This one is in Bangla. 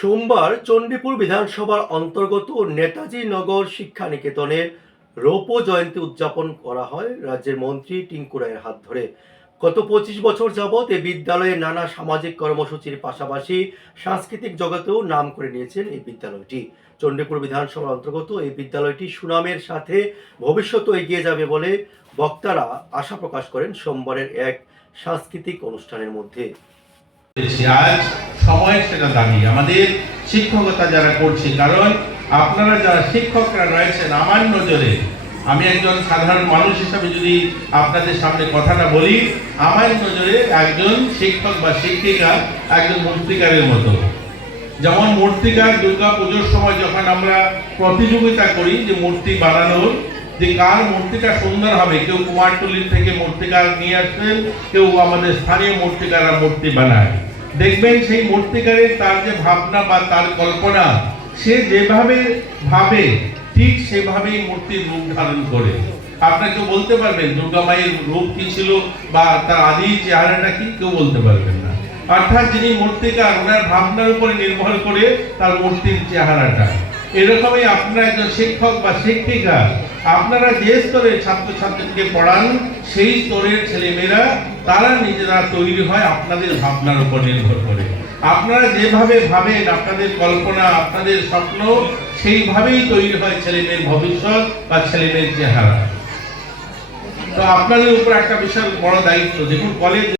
সোমবার চণ্ডীপুর বিধানসভার অন্তর্গত নেতাজি নগর শিক্ষা নিকেতনের রৌপ্য জয়ন্তী উদযাপন করা হয় রাজ্যের মন্ত্রী টিঙ্কু রায়ের হাত ধরে। গত 25 বছর যাবৎ এই বিদ্যালয়ে নানা সামাজিক কর্মসূচির পাশাপাশি সাংস্কৃতিক জগতেও নাম করে নিয়েছেন এই বিদ্যালয়টি। চণ্ডীপুর বিধানসভার অন্তর্গত এই বিদ্যালয়টি সুনামের সাথে ভবিষ্যতেও এগিয়ে যাবে বলে বক্তারা আশা প্রকাশ করেন সোমবারের এক সাংস্কৃতিক অনুষ্ঠানের মধ্যে। আজ সময়ের সেটা দাবি আমাদের শিক্ষকতা যারা করছে, কারণ আপনারা যারা শিক্ষকরা রয়েছেন, আমার নজরে আমি একজন সাধারণ মানুষ হিসাবে যদি আপনাদের সামনে কথাটা বলি, আমার নজরে একজন শিক্ষক বা শিক্ষিকা একজন মূর্তিকারের মতো। যেমন মূর্তিকার দুর্গা পুজোর সময় যখন আমরা প্রতিযোগিতা করি যে মূর্তি বানানোর, যে কার মূর্তিটা সুন্দর হবে, কেউ কুমারটুলির থেকে মূর্তিকার নিয়ে আসছেন, কেউ আমাদের স্থানীয় মূর্তিকাররা মূর্তি বানায়। দেখবেন সেই মূর্তিকারের তার যে ভাবনা বা তার কল্পনা, সে যেভাবে ভাবে ঠিক সেভাবেই মূর্তির রূপ ধারণ করে। আপনারা কেউ বলতে পারবেন দুর্গা মায়ের রূপ কি ছিল বা তার আদি চেহারাটা কি? কেউ বলতে পারবেন না। অর্থাৎ যিনি মূর্তিকার, ওনার ভাবনার উপরে নির্ভর করে তার মূর্তির চেহারাটা। এরকমই আপনারা একজন শিক্ষক বা শিক্ষিকা, আপনারা যে স্তরের ছাত্রছাত্রীকে পড়ান সেই স্তরের ছেলেমেয়েরা তারা নিজেরা তৈরি হয় আপনাদের ভাবনার উপর নির্ভর করে। আপনারা যেভাবে ভাবেন, আপনাদের কল্পনা, আপনাদের স্বপ্ন, সেইভাবেই তৈরি হয় ছেলেমেয়ের ভবিষ্যৎ বা ছেলেমেয়ের চেহারা। তো আপনাদের উপর একটা বিশাল বড় দায়িত্ব। দেখুন, কলেজ